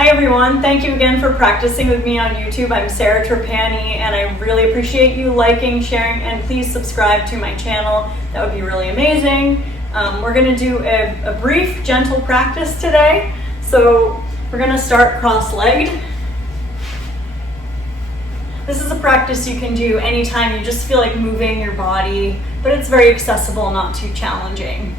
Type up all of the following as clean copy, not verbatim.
Hi everyone, thank you again for practicing with me on YouTube. I'm Sarah Trapani and I really appreciate you liking, sharing, and please subscribe to my channel. That would be really amazing. We're going to do a brief, gentle practice today. So we're going to start cross-legged. This is a practice you can do anytime you just feel like moving your body, but it's very accessible, not too challenging.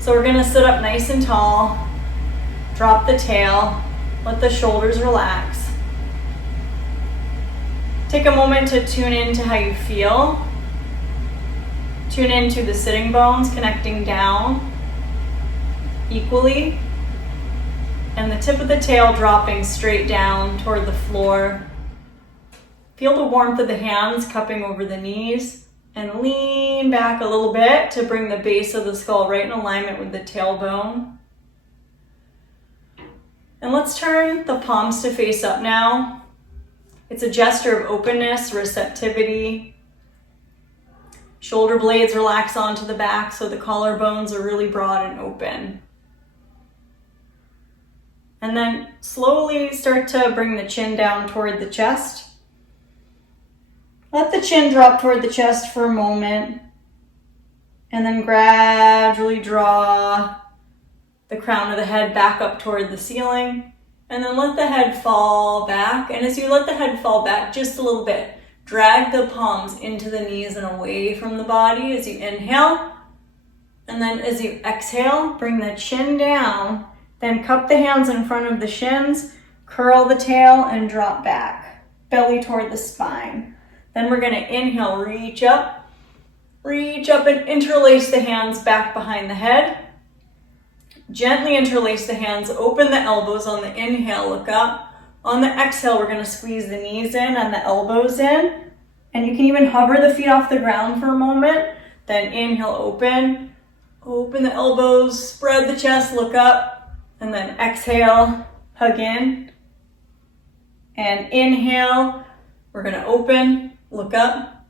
So we're going to sit up nice and tall, drop the tail, let the shoulders relax. Take a moment to tune into how you feel. Tune into the sitting bones connecting down equally, and the tip of the tail dropping straight down toward the floor. Feel the warmth of the hands cupping over the knees, and lean back a little bit to bring the base of the skull right in alignment with the tailbone. And let's turn the palms to face up now. It's a gesture of openness, receptivity. Shoulder blades relax onto the back so the collarbones are really broad and open. And then slowly start to bring the chin down toward the chest. Let the chin drop toward the chest for a moment, and then gradually draw the crown of the head back up toward the ceiling, and then let the head fall back. And as you let the head fall back just a little bit, drag the palms into the knees and away from the body as you inhale. And then as you exhale, bring the chin down, then cup the hands in front of the shins, curl the tail and drop back, belly toward the spine. Then we're gonna inhale, reach up and interlace the hands back behind the head. Gently interlace the hands, open the elbows on the inhale, look up. On the exhale, we're going to squeeze the knees in and the elbows in. And you can even hover the feet off the ground for a moment. Then inhale, open the elbows, spread the chest, look up. And then exhale, hug in. And inhale, we're going to open, look up.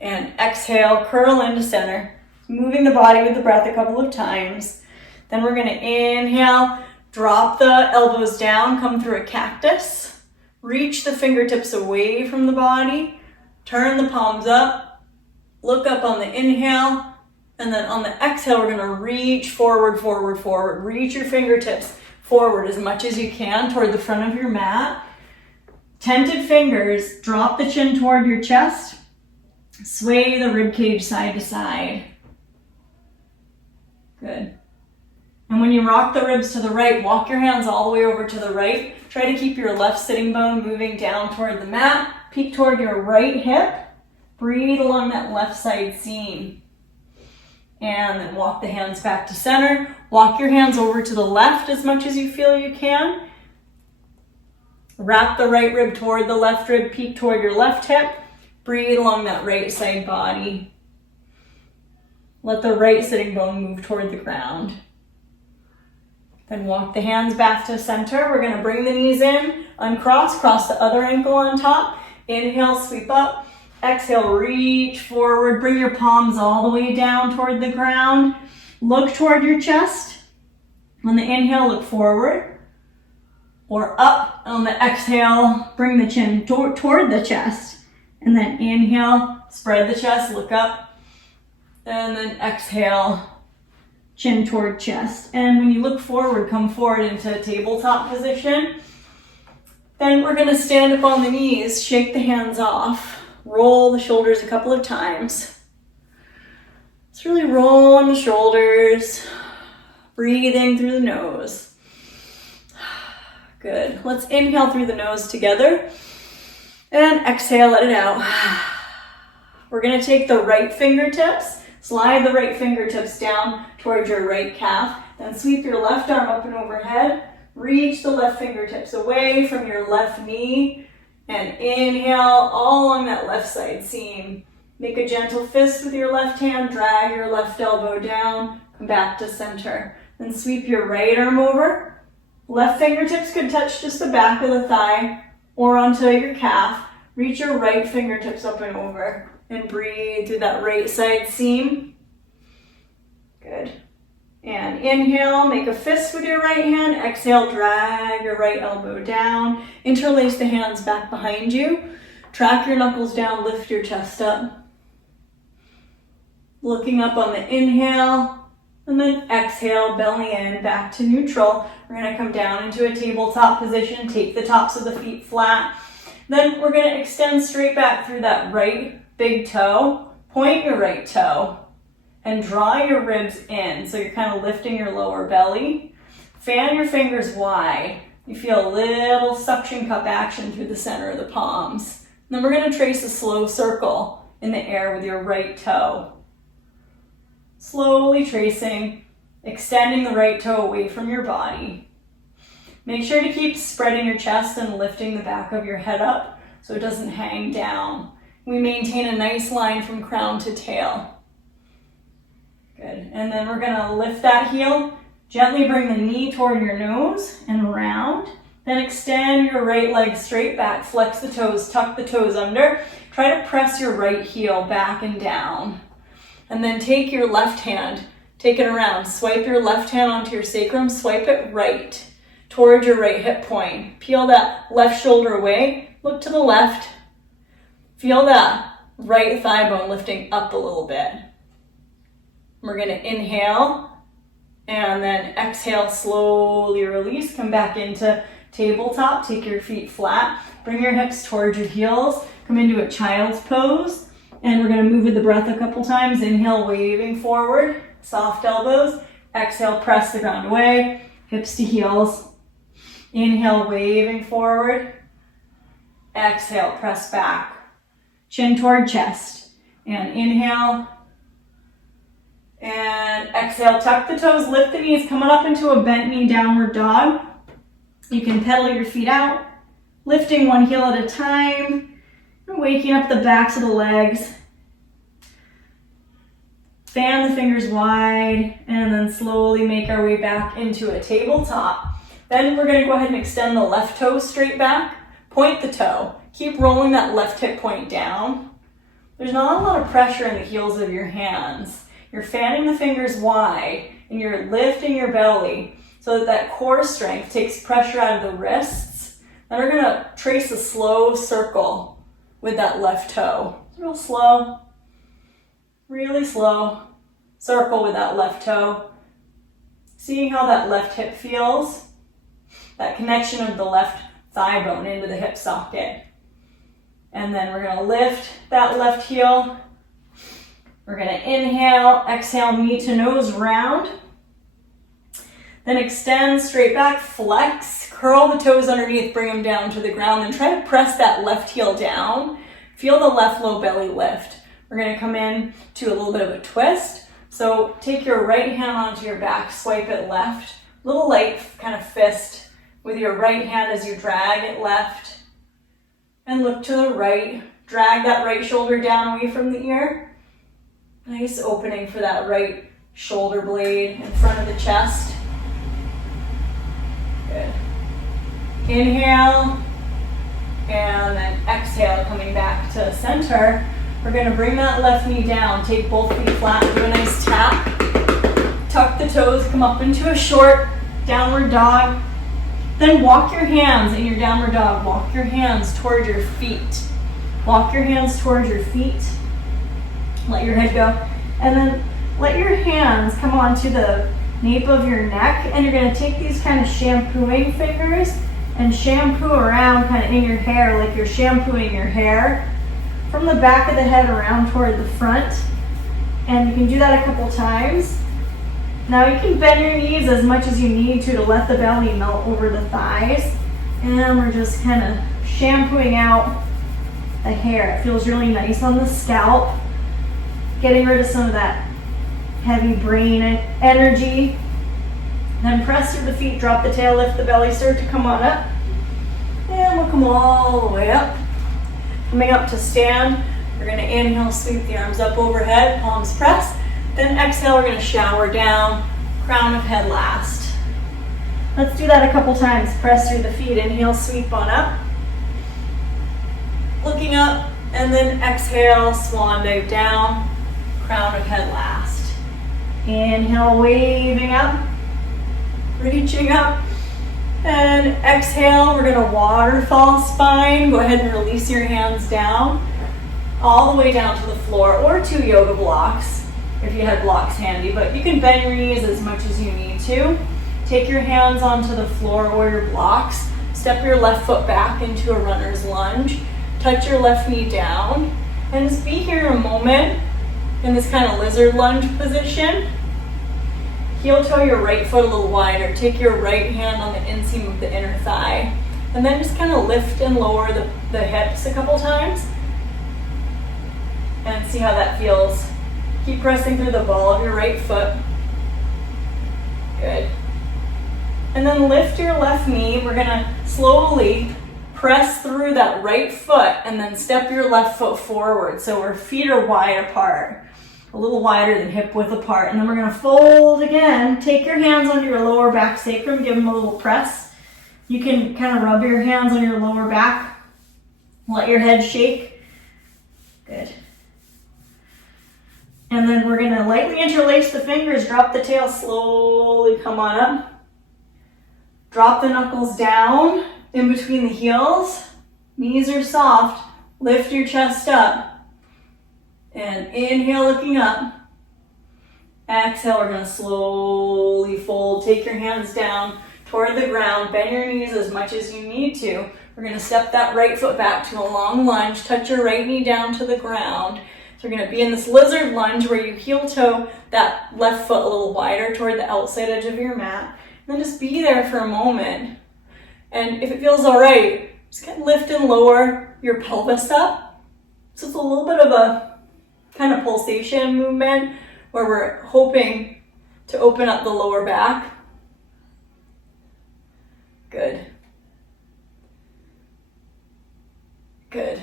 And exhale, curl into center. Moving the body with the breath a couple of times. Then we're going to inhale, drop the elbows down, come through a cactus, reach the fingertips away from the body, turn the palms up, look up on the inhale, and then on the exhale, we're going to reach forward, forward, forward. Reach your fingertips forward as much as you can toward the front of your mat. Tented fingers, drop the chin toward your chest, sway the rib cage side to side. Good. And when you rock the ribs to the right, walk your hands all the way over to the right. Try to keep your left sitting bone moving down toward the mat. Peek toward your right hip. Breathe along that left side seam. And then walk the hands back to center. Walk your hands over to the left as much as you feel you can. Wrap the right rib toward the left rib. Peek toward your left hip. Breathe along that right side body. Let the right sitting bone move toward the ground. Then walk the hands back to center. We're going to bring the knees in, uncross, cross the other ankle on top. Inhale, sweep up. Exhale, reach forward. Bring your palms all the way down toward the ground. Look toward your chest. On the inhale, look forward or up. On the exhale, bring the chin toward the chest. And then inhale, spread the chest, look up. And then exhale, chin toward chest. And when you look forward, come forward into tabletop position. Then we're going to stand up on the knees, shake the hands off, roll the shoulders a couple of times. Just really rolling the shoulders, breathing through the nose. Good. Let's inhale through the nose together and exhale, let it out. We're going to take the right fingertips. Slide the right fingertips down towards your right calf. Then sweep your left arm up and overhead. Reach the left fingertips away from your left knee. And inhale all along that left side seam. Make a gentle fist with your left hand. Drag your left elbow down. Come back to center. Then sweep your right arm over. Left fingertips could touch just the back of the thigh or onto your calf. Reach your right fingertips up and over. And breathe through that right side seam. Good. And inhale, make a fist with your right hand. Exhale, drag your right elbow down. Interlace the hands back behind you. Track your knuckles down, lift your chest up. Looking up on the inhale, and then exhale, belly in, back to neutral. We're gonna come down into a tabletop position, take the tops of the feet flat. Then we're gonna extend straight back through that right big toe. Point your right toe and draw your ribs in. So you're kind of lifting your lower belly. Fan your fingers wide. You feel a little suction cup action through the center of the palms. And then we're gonna trace a slow circle in the air with your right toe. Slowly tracing, extending the right toe away from your body. Make sure to keep spreading your chest and lifting the back of your head up so it doesn't hang down. We maintain a nice line from crown to tail. Good. And then we're gonna lift that heel, gently bring the knee toward your nose and round. Then extend your right leg straight back, flex the toes, tuck the toes under. Try to press your right heel back and down. And then take your left hand, take it around. Swipe your left hand onto your sacrum, swipe it right towards your right hip point. Peel that left shoulder away, look to the left. Feel that right thigh bone lifting up a little bit. We're gonna inhale and then exhale, slowly release. Come back into tabletop, take your feet flat. Bring your hips towards your heels. Come into a child's pose. And we're gonna move with the breath a couple times. Inhale, waving forward, soft elbows. Exhale, press the ground away, hips to heels. Inhale, waving forward. Exhale, press back. Chin toward chest. And inhale. And exhale, tuck the toes, lift the knees, coming up into a bent knee downward dog. You can pedal your feet out, lifting one heel at a time, waking up the backs of the legs. Fan the fingers wide, and then slowly make our way back into a tabletop. Then we're gonna go ahead and extend the left toe straight back, point the toe. Keep rolling that left hip point down. There's not a lot of pressure in the heels of your hands. You're fanning the fingers wide and you're lifting your belly so that that core strength takes pressure out of the wrists. Then we're gonna trace a slow circle with that left toe. Real slow, really slow. Circle with that left toe. Seeing how that left hip feels. That connection of the left thigh bone into the hip socket. And then we're gonna lift that left heel. We're gonna inhale, exhale, knee to nose, round. Then extend straight back, flex, curl the toes underneath, bring them down to the ground, then try to press that left heel down. Feel the left low belly lift. We're gonna come in to a little bit of a twist. So take your right hand onto your back, swipe it left. Little light kind of fist with your right hand as you drag it left. And look to the right. Drag that right shoulder down away from the ear. Nice opening for that right shoulder blade in front of the chest. Good. Inhale, and then exhale, coming back to center. We're gonna bring that left knee down, take both feet flat, do a nice tap. Tuck the toes, come up into a short downward dog. Then walk your hands in your downward dog. Walk your hands toward your feet. Walk your hands towards your feet. Let your head go. And then let your hands come onto the nape of your neck. And you're going to take these kind of shampooing fingers and shampoo around kind of in your hair like you're shampooing your hair. From the back of the head around toward the front. And you can do that a couple times. Now you can bend your knees as much as you need to let the belly melt over the thighs. And we're just kind of shampooing out the hair. It feels really nice on the scalp. Getting rid of some of that heavy brain energy. Then press through the feet, drop the tail, lift the belly, start to come on up. And we'll come all the way up. Coming up to stand, we're gonna inhale, sweep the arms up overhead, palms press. Then exhale, we're gonna shower down, crown of head last. Let's do that a couple times. Press through the feet, inhale, sweep on up. Looking up, and then exhale, swan dive down, crown of head last. Inhale, waving up, reaching up. And exhale, we're gonna waterfall spine. Go ahead and release your hands down, all the way down to the floor, or 2 yoga blocks if you had blocks handy, but you can bend your knees as much as you need to. Take your hands onto the floor or your blocks. Step your left foot back into a runner's lunge. Touch your left knee down, and just be here a moment in this kind of lizard lunge position. Heel toe your right foot a little wider. Take your right hand on the inseam of the inner thigh. And then just kind of lift and lower the hips a couple times. And see how that feels. Keep pressing through the ball of your right foot. Good. And then lift your left knee. We're gonna slowly press through that right foot and then step your left foot forward. So our feet are wide apart. A little wider than hip width apart. And then we're gonna fold again. Take your hands under your lower back sacrum, give them a little press. You can kind of rub your hands on your lower back. Let your head shake. Good. And then we're gonna lightly interlace the fingers, drop the tail, slowly come on up. Drop the knuckles down in between the heels. Knees are soft. Lift your chest up. And inhale, looking up. Exhale, we're gonna slowly fold. Take your hands down toward the ground. Bend your knees as much as you need to. We're gonna step that right foot back to a long lunge. Touch your right knee down to the ground. So we're gonna be in this lizard lunge where you heel toe that left foot a little wider toward the outside edge of your mat. And then just be there for a moment. And if it feels all right, just kind of lift and lower your pelvis up. So it's a little bit of a kind of pulsation movement where we're hoping to open up the lower back. Good. Good.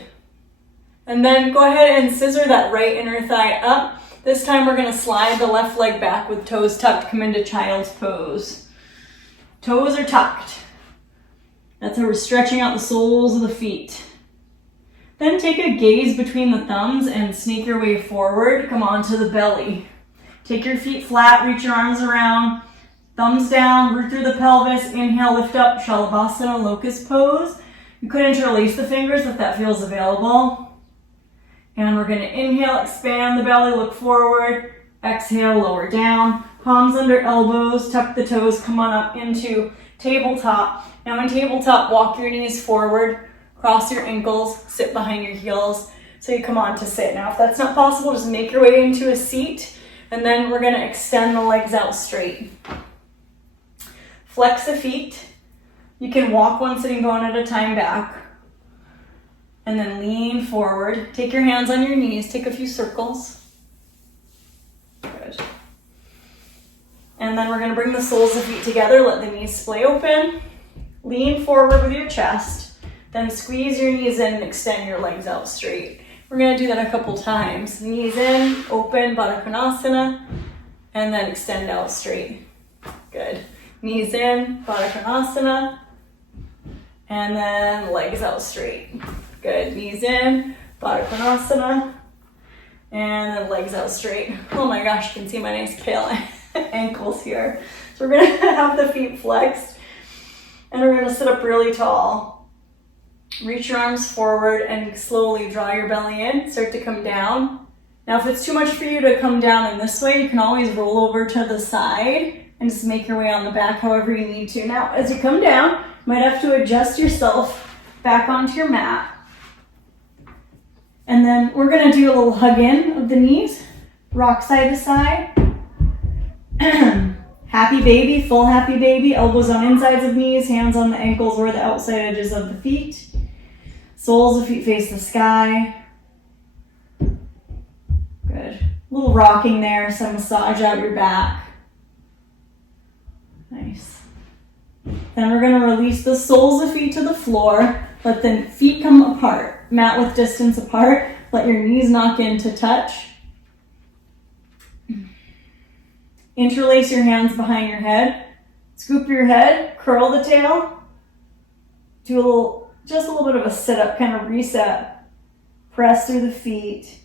And then go ahead and scissor that right inner thigh up. This time we're gonna slide the left leg back with toes tucked, come into child's pose. Toes are tucked. That's how we're stretching out the soles of the feet. Then take a gaze between the thumbs and sneak your way forward. Come onto the belly. Take your feet flat, reach your arms around. Thumbs down, root through the pelvis. Inhale, lift up, Shalabhasana, locust pose. You could interlace the fingers if that feels available. And we're gonna inhale, expand the belly, look forward. Exhale, lower down. Palms under elbows, tuck the toes, come on up into tabletop. Now in tabletop, walk your knees forward. Cross your ankles, sit behind your heels, so you come on to sit. Now, if that's not possible, just make your way into a seat, and then we're gonna extend the legs out straight. Flex the feet. You can walk one sitting bone at a time back, and then lean forward. Take your hands on your knees, take a few circles. Good. And then we're gonna bring the soles of feet together, let the knees splay open. Lean forward with your chest. Then squeeze your knees in and extend your legs out straight. We're gonna do that a couple times. Knees in, open, Baddha Konasana, and then extend out straight. Good. Knees in, Baddha Konasana, and then legs out straight. Good. Knees in, Baddha Konasana, and then legs out straight. Oh my gosh, you can see my nice pale ankles here. So we're gonna have the feet flexed, and we're gonna sit up really tall. Reach your arms forward and slowly draw your belly in. Start to come down. Now, if it's too much for you to come down in this way, you can always roll over to the side and just make your way on the back however you need to. Now, as you come down, you might have to adjust yourself back onto your mat. And then we're gonna do a little hug in of the knees. Rock side to side. Happy baby, full happy baby. Elbows on insides of knees, hands on the ankles or the outside edges of the feet. Soles of feet face the sky. Good. A little rocking there, so massage out your back. Nice. Then we're gonna release the soles of feet to the floor. Let the feet come apart, mat width distance apart. Let your knees knock in to touch. Interlace your hands behind your head. Scoop your head, curl the tail. Do just a little bit of a sit-up, kind of reset. Press through the feet.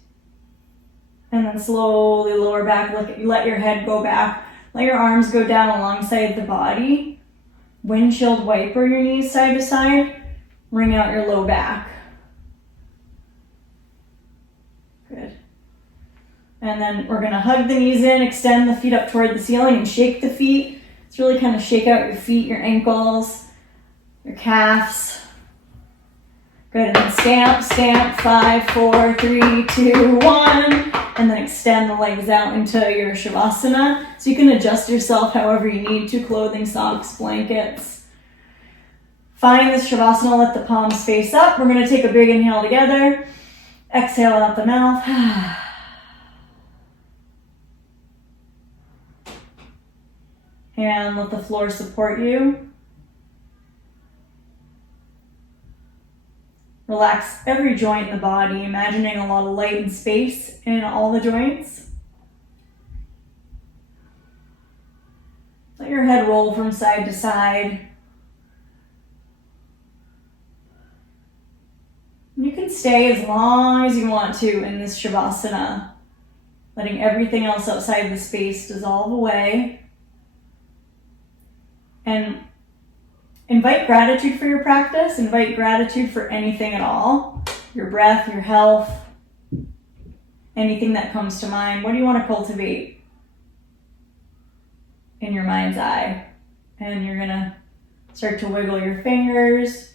And then slowly lower back, let your head go back. Let your arms go down alongside the body. Windshield wiper your knees side to side. Wring out your low back. Good. And then we're gonna hug the knees in, extend the feet up toward the ceiling and shake the feet. It's really kind of shake out your feet, your ankles, your calves. Good, and then stamp, stamp, 5, 4, 3, 2, 1. And then extend the legs out into your Shavasana. So you can adjust yourself however you need to, clothing, socks, blankets. Find this Shavasana, let the palms face up. We're gonna take a big inhale together. Exhale out the mouth. And let the floor support you. Relax every joint in the body, imagining a lot of light and space in all the joints. Let your head roll from side to side. You can stay as long as you want to in this Shavasana, letting everything else outside the space dissolve away. And invite gratitude for your practice. Invite gratitude for anything at all. Your breath, your health, anything that comes to mind. What do you want to cultivate in your mind's eye? And you're going to start to wiggle your fingers.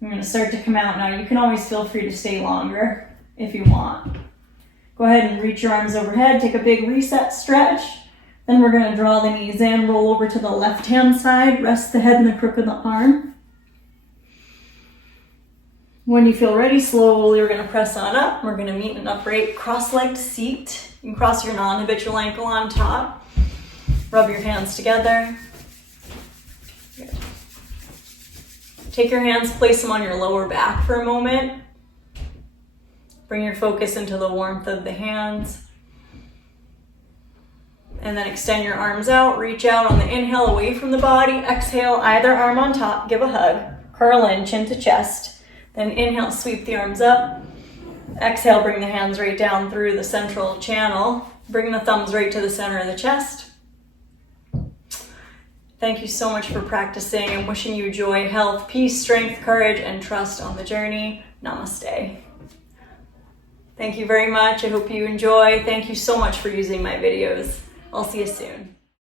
You're going to start to come out now. You can always feel free to stay longer if you want. Go ahead and reach your arms overhead. Take a big reset stretch. Then we're going to draw the knees in, roll over to the left-hand side, rest the head in the crook of the arm. When you feel ready, slowly we're going to press on up. We're going to meet in an upright cross-legged seat. You can cross your non-habitual ankle on top. Rub your hands together. Good. Take your hands, place them on your lower back for a moment. Bring your focus into the warmth of the hands. And then extend your arms out, reach out on the inhale away from the body. Exhale, either arm on top, give a hug. Curl in, chin to chest. Then inhale, sweep the arms up. Exhale, bring the hands right down through the central channel. Bring the thumbs right to the center of the chest. Thank you so much for practicing. I'm wishing you joy, health, peace, strength, courage, and trust on the journey. Namaste. Thank you very much. I hope you enjoy. Thank you so much for using my videos. I'll see you soon.